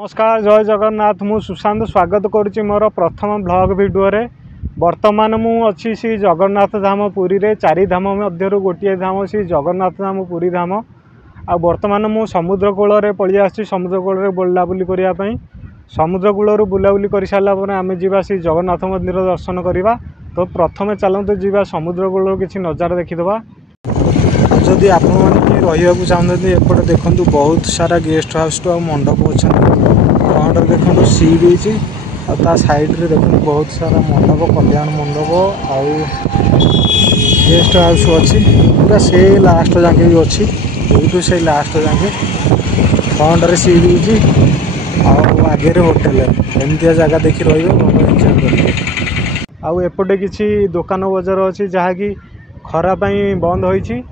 नमस्कार जय जगन्नाथ मु सुशांत स्वागत करुच्ची मोर प्रथम ब्लॉग वीडियो रे। वर्तमान मु अच्छी श्री जगन्नाथ धाम पुरी रे चारि धाम मध्य गोटे धाम श्री जगन्नाथ धाम पुरी धाम। आ वर्तमान मु समुद्र कूल रे पड़ी आसी समुद्र कूल रे बुलाबुली करिया पई। समुद्र कूल बुलाबुली कर सारा पर आम जा श्री जगन्नाथ मंदिर दर्शन करवा। तो प्रथम चलते जा समुद्र कूल किसी नज़ारा देखीदबा। जदि आपण मैंने रही चाहते एपटे देखूँ बहुत सारा गेस्ट हाउस टू मंडप अच्छा फ्रंट देखो सी बीच आ साइड रे देखो बहुत सारा मंडप कल्याण मंडप आउ गेस्ट हाउस अच्छी पूरा से लास्ट जाके भी अच्छी यूँ से लास्ट जाके फ्रंट रे सी बीच आगे होटेल एमती जगह देखी रही एंजॉय कर। आउ एपटे किसी दुकान बजार अच्छी जहाँकि खरा बंद होइछि।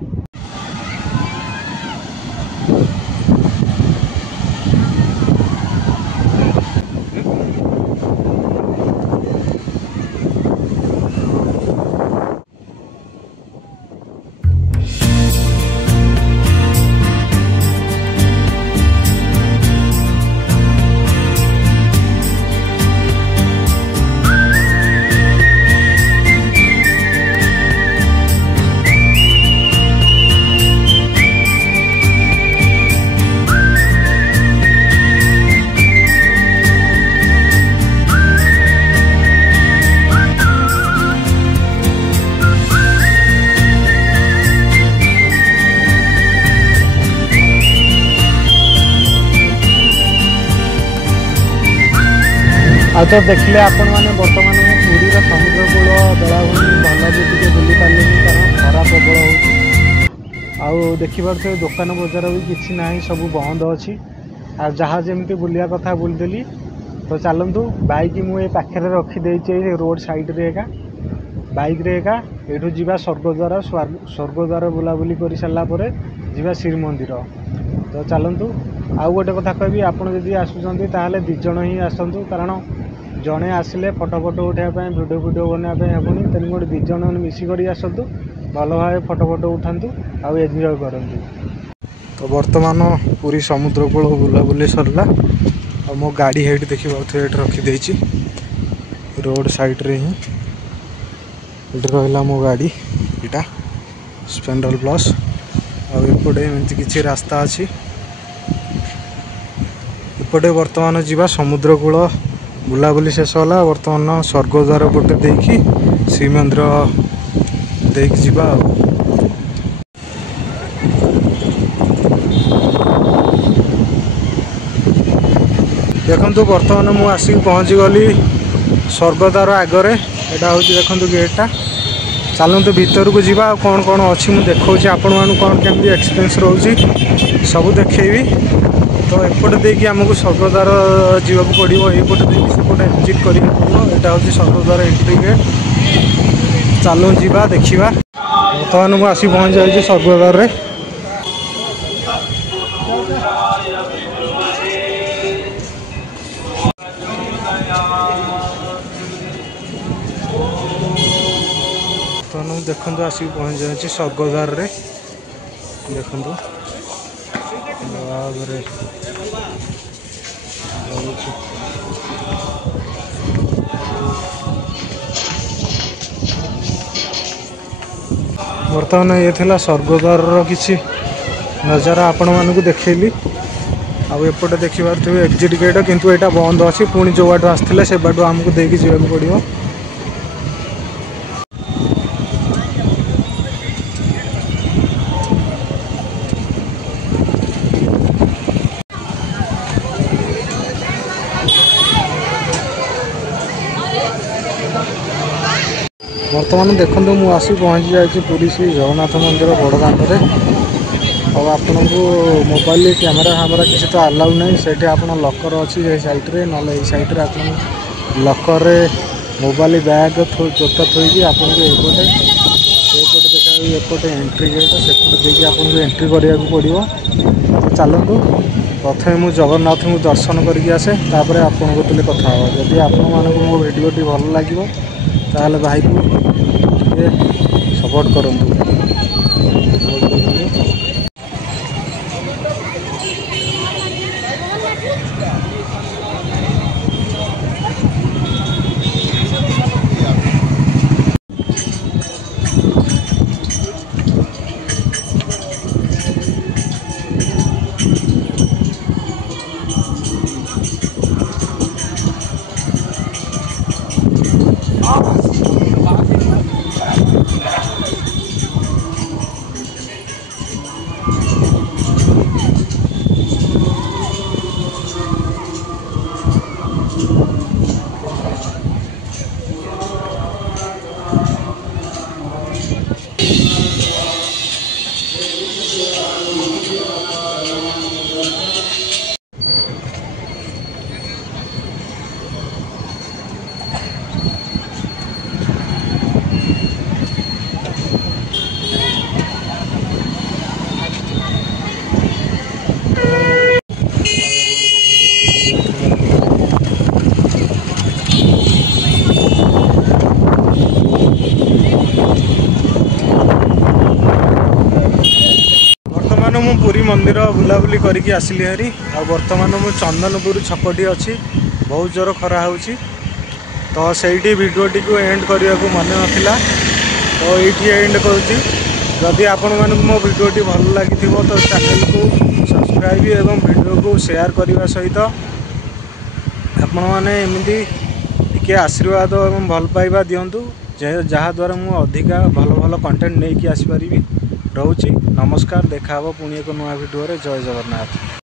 आ तो देखिले आपण मैंने बर्तमान पुरी समुद्र कूल बेलाभूमि भल भी बुली पारे कारण खरा प्रबल हो देखिपे दुकान बजार भी किसी ना सब बंद अच्छी आ जहाँ जमी बुलिया कथा बुलदेली। तो चलतु बाइक मुझे पाखे रखीदे रोड साइड रे एका बाइक रे एका एठू जीवा स्वर्गद्वार बुलाबुली कर सारापर जीवा श्रीमंदिर। तो चलतु आउ गोटे कथा कहबी आपड़ जदि आसुचंती ताहले दी जण ही आसतु कारण जड़े आसिले फोटो उठाई वीडियो बनाने हेनी तेणु गोटे दी जण मिसिक आसतु भल भाव फोटो उठातु आउ एंजॉय करतु। तो वर्तमान पूरी समुद्र कूल बुलाबुली सरला और मो गाड़ी हेट देखी ये रखीदे रोड साइड रे ही रहा मो गाड़ी यहाँ स्प्लेंडर प्लस आउटे एमती किसी रास्ता अच्छी एपटे वर्तमान जीवा समुद्र कूल बुलाबुली शेष होला। वर्तमान स्वर्गद्वार पटे देखी श्रीमंदिर देख जीवा। देखु बर्तमान मु आसिक पहुँची गली स्वर्गद्वार आगरे एटा हूँ देखो गेटा। चलतु भीतर को जीवा कौन कौन अच्छी मुझे देखा आपण मानू कौन केमती एक्सपीरियंस रोचे सब देखी। तो एपटे देखिए आमको स्वर्गद्वार जावाक पड़ो यपटे देखिए सेपटे एग्जिट करा पड़ो। यहाँ हूँ स्वर्गद्वार एंट्री गेट। चलो जीवा देखा। बर्तमान मुझे आसी पहुँच जाए स्वर्गद्वार रे। बर्तमान देखो आसिक पहुँच जाए स्वर्गद्वार रे। देखो बर्तमान ये थिला स्वर्गद्वार किसी नजारा आपण मानक देखली। आउटे देखिए एग्जिट गेट किंतु यहाँ बंद अच्छी पुणी जो बाटू आसते से बाटू आमको देकी जावाक पड़ो। बर्तमान देखो मुझे आसी पहुँची जाए पुरी श्री जगन्नाथ मंदिर बड़दाण्डे। आपन को मोबाइल कैमेरा फैमेरा किसी तो अलाउ नहीं से आप लकर अच्छी साइड रे ना साइड रे आप लकर मोबाइल बैग जोता थोड़ी आपन को एपटे देखा एपटे एंट्री गेट सेपटे देखिए आपको एंट्री करा पड़ो। तो चलतु प्रथम मुझे जगन्नाथ को दर्शन करके आसे तापर आपन को कथा जदि आपण मानक मो भिडियोटी भल लगे ताहले भाई को सपोर्ट करूँ। बुलाबुली करके आसिली हरी आ बर्तमान मु चंदनपुर छकटी अच्छी बहुत जोर खरा होची तो सही भिडियोटी को एंड करने को मन नाला तो ये एंड करुँची जदि आपण मानक मो भिडियोटी भल लगी तो चैनल को सब्सक्राइब एवं वीडियो को शेयर करने सहित आपण मैंने एमती टिके आशीर्वाद एवं भल पाइबा दिंतु जहाँद्वारा मुझे अधिका भल भल कंटेंट नहीं आसीपारि रोची। नमस्कार, देखा पुणी एक नुआ भिडियो। जय जगन्नाथ।